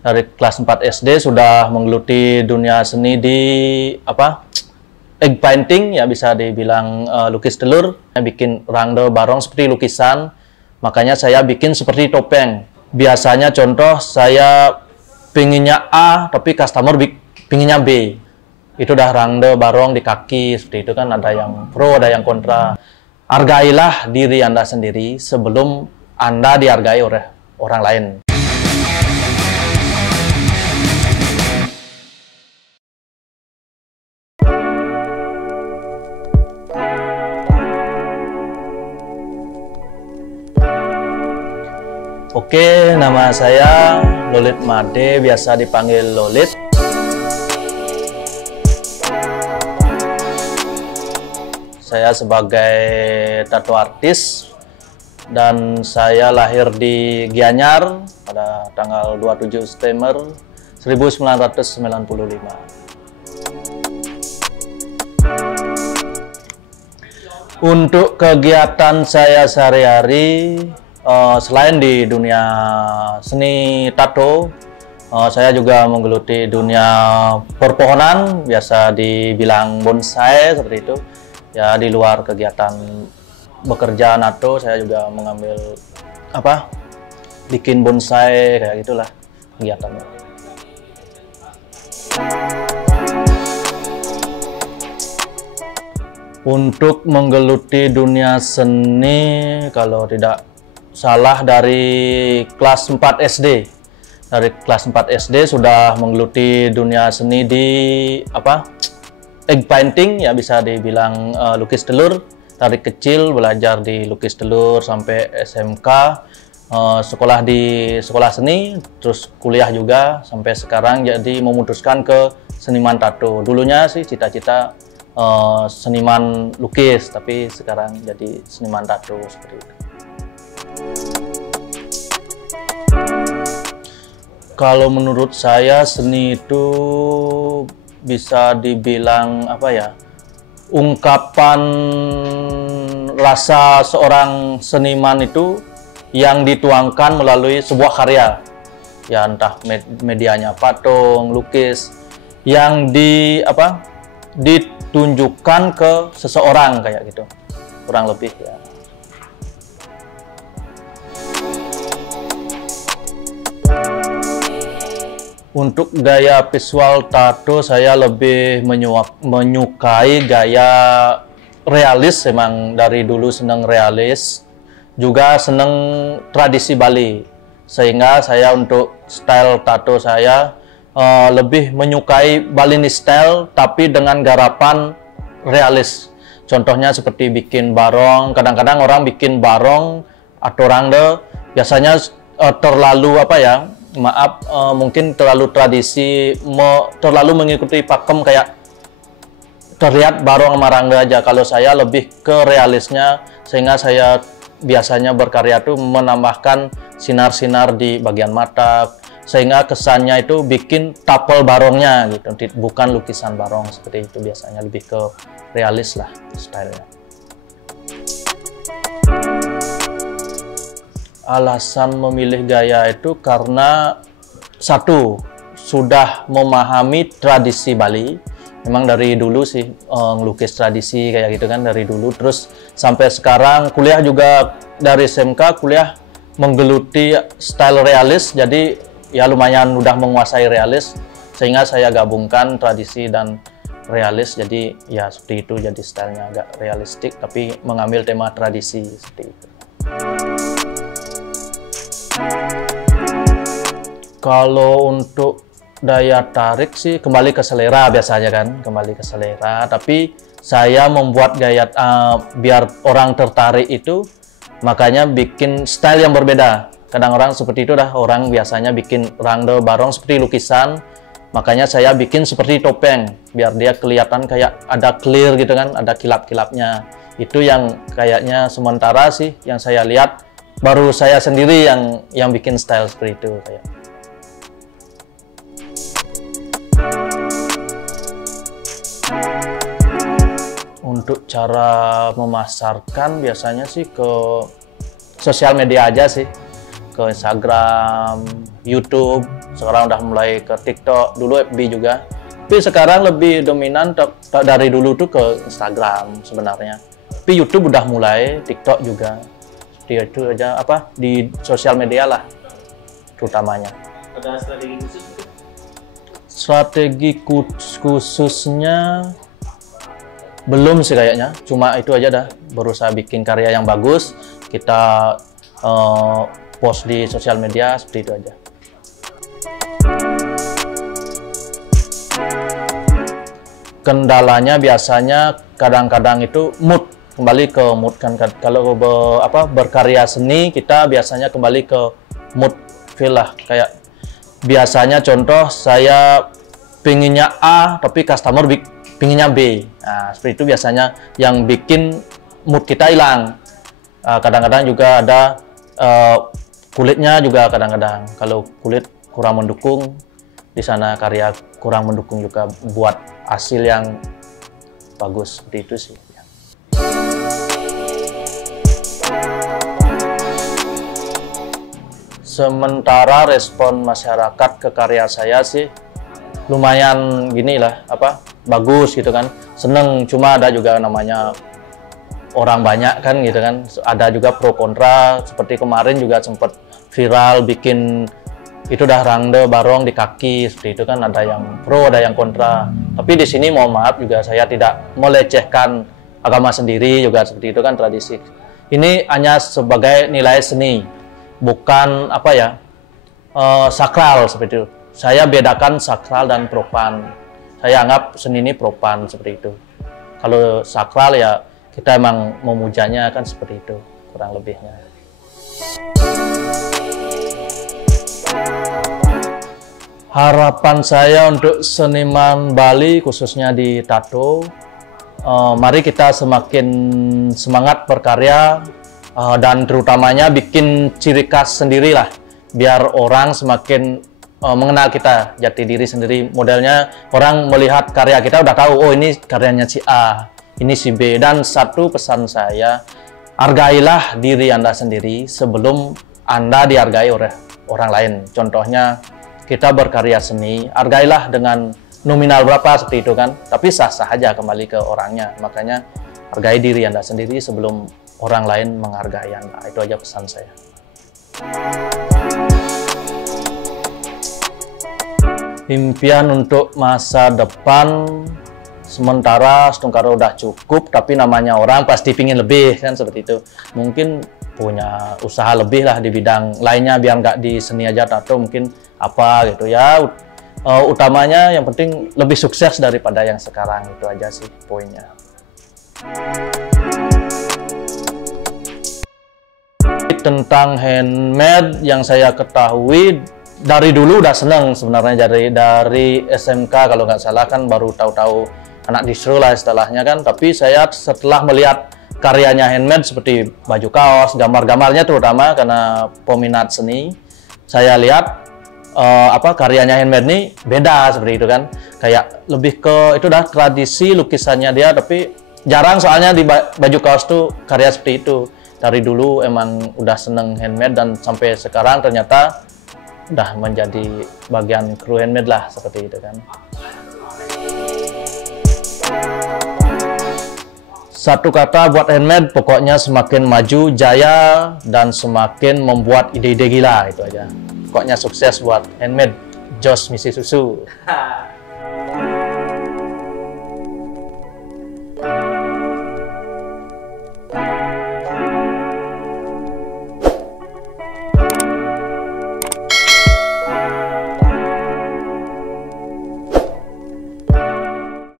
Dari kelas 4 SD sudah menggeluti dunia seni di egg painting, ya bisa dibilang lukis telur. Bikin rangda barong seperti lukisan, makanya saya bikin seperti topeng. Biasanya contoh saya pinginnya A tapi customer pinginnya B. Itu udah rangda barong di kaki seperti itu kan, ada yang pro ada yang kontra. Hargailah diri Anda sendiri sebelum Anda dihargai oleh orang lain. Oke, nama saya Lolit Made, biasa dipanggil Lolit. Saya sebagai tattoo artis dan saya lahir di Gianyar pada tanggal 27 September 1995. Untuk kegiatan saya sehari-hari, selain di dunia seni tato, saya juga menggeluti dunia perpohonan, biasa dibilang bonsai seperti itu. Ya, di luar kegiatan bekerja nato, saya juga mengambil bikin bonsai kayak gitulah kegiatannya. Untuk menggeluti dunia seni, kalau tidak salah dari kelas 4 SD. Dari kelas 4 SD sudah menggeluti dunia seni di egg painting, ya bisa dibilang lukis telur. Dari kecil belajar di lukis telur sampai SMK, sekolah di sekolah seni, terus kuliah juga sampai sekarang, jadi memutuskan ke seniman tato. Dulunya sih cita-cita seniman lukis, tapi sekarang jadi seniman tato seperti itu. Kalau menurut saya seni itu bisa dibilang ungkapan rasa seorang seniman itu yang dituangkan melalui sebuah karya, ya entah medianya patung, lukis, yang ditunjukkan ke seseorang kayak gitu, kurang lebih ya. Untuk gaya visual tato, saya lebih menyukai gaya realis. Emang dari dulu seneng realis, juga seneng tradisi Bali, sehingga saya untuk style tato saya lebih menyukai Balinese style tapi dengan garapan realis. Contohnya seperti bikin barong. Kadang-kadang orang bikin barong atau rangda biasanya terlalu mungkin terlalu tradisi, terlalu mengikuti pakem, kayak terlihat barong sama rangga aja. Kalau saya lebih ke realisnya, sehingga saya biasanya berkarya tuh menambahkan sinar-sinar di bagian mata, sehingga kesannya itu bikin tapel barongnya gitu, bukan lukisan barong seperti itu. Biasanya lebih ke realis lah stylenya. Alasan memilih gaya itu karena satu, sudah memahami tradisi Bali. Memang dari dulu sih ngelukis tradisi kayak gitu kan, dari dulu. Terus sampai sekarang kuliah juga, dari SMK kuliah menggeluti style realis. Jadi ya lumayan udah menguasai realis, sehingga saya gabungkan tradisi dan realis. Jadi ya seperti itu, jadi stylenya agak realistik tapi mengambil tema tradisi seperti itu. Kalau untuk daya tarik sih kembali ke selera biasanya kan, kembali ke selera. Tapi saya membuat gaya biar orang tertarik itu, makanya bikin style yang berbeda. Kadang orang seperti itu dah, orang biasanya bikin rangda barong seperti lukisan, makanya saya bikin seperti topeng biar dia kelihatan kayak ada clear gitu kan, ada kilap-kilapnya. Itu yang kayaknya sementara sih yang saya lihat, baru saya sendiri yang bikin style seperti itu kayak. Untuk cara memasarkan biasanya sih ke sosial media aja sih, ke Instagram, YouTube, sekarang udah mulai ke TikTok, dulu FB juga. Tapi sekarang lebih dominan dari dulu tuh ke Instagram sebenarnya. Tapi YouTube udah mulai, TikTok juga. Itu aja apa di sosial media lah terutamanya. Ada strategi khusus? Strategi khususnya belum sih kayaknya, cuma itu aja dah, berusaha bikin karya yang bagus, kita post di sosial media, seperti itu aja. Kendalanya biasanya kadang-kadang itu mood, kembali ke mood kan. Kalau berkarya seni kita biasanya kembali ke mood, feel lah. Kayak biasanya contoh saya pinginnya A tapi customer pinginnya B. Nah, seperti itu biasanya yang bikin mood kita hilang. Kadang-kadang juga ada kulitnya juga kadang-kadang. Kalau kulit kurang mendukung, di sana karya kurang mendukung juga buat hasil yang bagus. Seperti itu sih. Sementara respon masyarakat ke karya saya sih lumayan gini lah, bagus gitu kan, seneng. Cuma ada juga namanya orang banyak kan gitu kan, ada juga pro kontra. Seperti kemarin juga sempat viral bikin itu dah rangde barong di kaki, seperti itu kan, ada yang pro ada yang kontra. Tapi di sini mohon maaf juga, saya tidak melecehkan agama sendiri juga, seperti itu kan tradisi. Ini hanya sebagai nilai seni, bukan sakral seperti itu. Saya bedakan sakral dan profan. Saya anggap seni ini profan seperti itu. Kalau sakral ya kita emang memujanya kan, seperti itu kurang lebihnya. Harapan saya untuk seniman Bali khususnya di tato, mari kita semakin semangat berkarya dan terutamanya bikin ciri khas sendiri lah, biar orang semakin mengenal kita, jati diri sendiri. Modelnya orang melihat karya kita udah tahu, oh ini karyanya si A, ini si B. Dan satu pesan saya, hargailah diri Anda sendiri sebelum Anda dihargai oleh orang lain. Contohnya kita berkarya seni, hargailah dengan nominal berapa seperti itu kan, tapi sah-sah aja kembali ke orangnya. Makanya hargai diri Anda sendiri sebelum orang lain menghargai Anda. Itu aja pesan saya. Impian untuk masa depan sementara setungkara udah cukup, tapi namanya orang pasti pingin lebih kan, seperti itu. Mungkin punya usaha lebih lah di bidang lainnya, biar nggak di seni aja tato, mungkin apa gitu ya. Utamanya yang penting lebih sukses daripada yang sekarang, itu aja sih poinnya. Tentang handmade yang saya ketahui, dari dulu udah seneng sebenarnya, dari SMK kalau nggak salah kan, baru tahu-tahu anak distro lah istilahnya kan. Tapi saya setelah melihat karyanya handmade seperti baju kaos, gambar-gambarnya terutama karena peminat seni, saya lihat karyanya handmade ini beda seperti itu kan, kayak lebih ke itu dah tradisi lukisannya dia, tapi jarang soalnya di baju kaos tuh karya seperti itu. Dari dulu emang udah seneng handmade dan sampai sekarang ternyata udah menjadi bagian kru handmade lah, seperti itu kan. Satu kata buat handmade, pokoknya semakin maju jaya dan semakin membuat ide-ide gila, itu aja. Pokoknya sukses buat handmade, Jos Misi Susu.